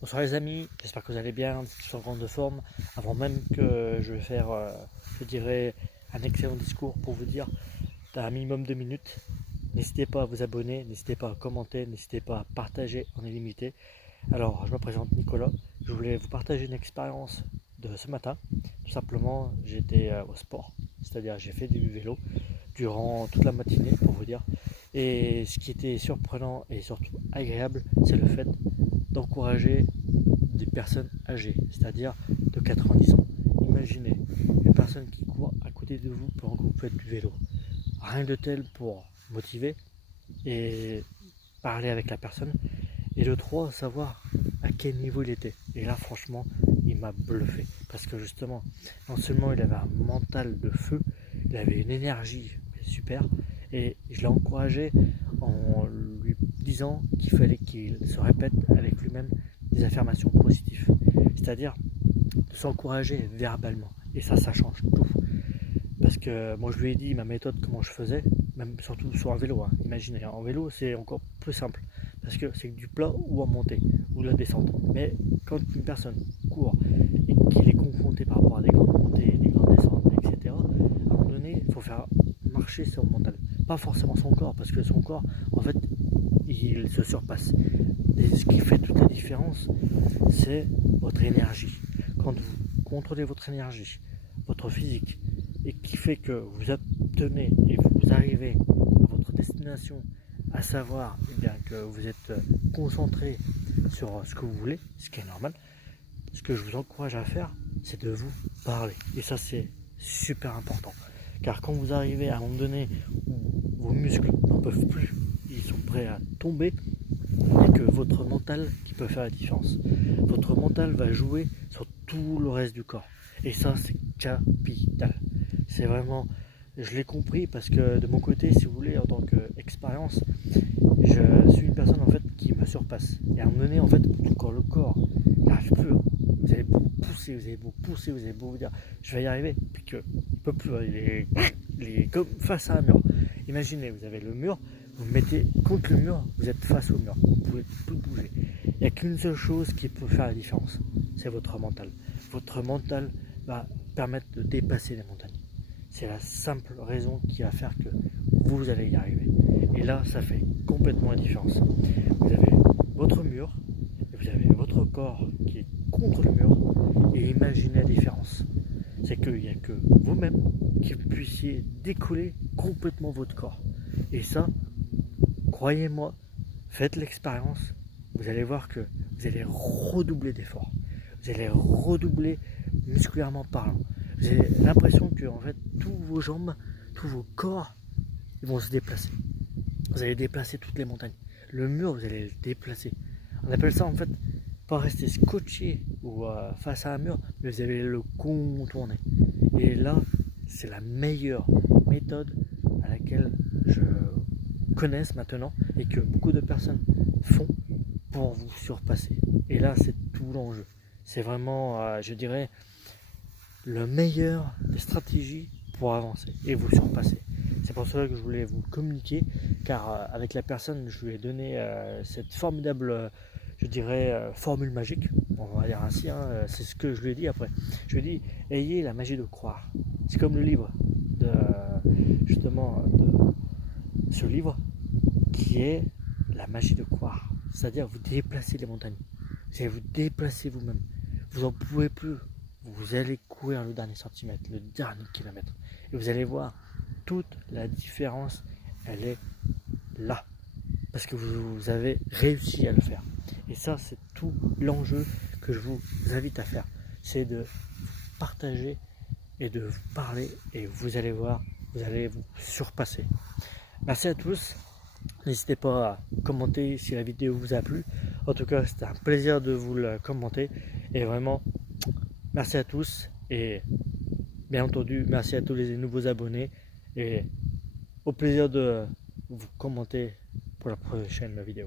Bonsoir les amis, j'espère que vous allez bien, tous en grande forme. Avant même que je vais faire, je dirais, un excellent discours pour vous dire d'un minimum de minutes, n'hésitez pas à vous abonner, n'hésitez pas à commenter, n'hésitez pas à partager en illimité. Alors, je me présente Nicolas, je voulais vous partager une expérience de ce matin. Tout simplement, j'étais au sport, c'est-à-dire j'ai fait du vélo durant toute la matinée pour vous dire. Et ce qui était surprenant et surtout agréable, c'est le fait d'encourager des personnes âgées, c'est-à-dire de 90 ans. Imaginez une personne qui court à côté de vous pendant que vous faites du vélo. Rien de tel pour motiver et parler avec la personne. Et le 3, savoir à quel niveau il était. Et là, franchement, il m'a bluffé. Parce que justement, non seulement il avait un mental de feu, il avait une énergie super. Et je l'ai encouragé en lui disant qu'il fallait qu'il se répète avec lui-même des affirmations positives. C'est-à-dire de s'encourager verbalement. Et ça change tout. Parce que moi, je lui ai dit ma méthode, comment je faisais, même surtout sur un vélo. Hein. Imaginez, en vélo, c'est encore plus simple. Parce que c'est du plat ou en montée, ou de la descente. Mais quand une personne court et qu'il est confronté par rapport à des grandes montées, des grandes descentes, etc., à un moment donné, il faut faire marcher son mental. Pas forcément son corps, parce que son corps, en fait, il se surpasse. Et ce qui fait toute la différence, c'est votre énergie. Quand vous contrôlez votre énergie, votre physique, et qui fait que vous obtenez et vous arrivez à votre destination, à savoir eh bien, que vous êtes concentré sur ce que vous voulez, ce qui est normal, ce que je vous encourage à faire, c'est de vous parler. Et ça, c'est super important. Car quand vous arrivez à un moment donné où vos muscles n'en peuvent plus, ils sont prêts à tomber, il n'y a que votre mental qui peut faire la différence. Votre mental va jouer sur tout le reste du corps. Et ça, c'est capital. C'est vraiment, je l'ai compris parce que de mon côté, si vous voulez, en tant qu'expérience, je suis une personne en fait qui me surpasse. Et à un moment donné, en fait, quand le corps n'arrive plus, vous avez beau pousser, vous avez beau pousser, vous avez beau vous dire, je vais y arriver, puis qu'il ne peut plus, il est comme face à un mur. Imaginez, vous avez le mur, vous vous mettez contre le mur, vous êtes face au mur, vous ne pouvez plus bouger. Il n'y a qu'une seule chose qui peut faire la différence, c'est votre mental. Votre mental va permettre de dépasser les montagnes. C'est la simple raison qui va faire que vous allez y arriver. Et là, ça fait complètement la différence. Vous avez votre mur, et vous avez votre corps qui est contre le mur, et imaginez la différence. C'est qu'il n'y a que vous-même qui puissiez décoller complètement votre corps. Et ça, croyez-moi, faites l'expérience, vous allez voir que vous allez redoubler d'efforts. Vous allez redoubler musculairement parlant. Vous avez l'impression que en fait, tous vos jambes, tous vos corps, ils vont se déplacer. Vous allez déplacer toutes les montagnes. Le mur, vous allez le déplacer. On appelle ça en fait, pas rester scotché ou face à un mur, mais vous allez le contourner. Et là, c'est la meilleure méthode à laquelle je connaisse maintenant et que beaucoup de personnes font pour vous surpasser. Et là, c'est tout l'enjeu. C'est vraiment, je dirais, le meilleur des stratégies pour avancer et vous surpasser. C'est pour cela que je voulais vous communiquer, car avec la personne, je lui ai donné cette formidable, je dirais, formule magique, on va dire ainsi, hein, c'est ce que je lui ai dit après. Je lui ai dit, ayez la magie de croire. C'est comme le livre, justement, de ce livre, qui est la magie de croire. C'est-à-dire, vous déplacez les montagnes, vous allez vous déplacer vous-même, vous n'en pouvez plus. Vous allez courir le dernier centimètre, le dernier kilomètre. Et vous allez voir, toute la différence, elle est là. Parce que vous avez réussi à le faire. Et ça, c'est tout l'enjeu que je vous invite à faire. C'est de partager et de vous parler. Et vous allez voir, vous allez vous surpasser. Merci à tous. N'hésitez pas à commenter si la vidéo vous a plu. En tout cas, c'était un plaisir de vous la commenter. Et vraiment, merci à tous et bien entendu, merci à tous les nouveaux abonnés et au plaisir de vous commenter pour la prochaine vidéo.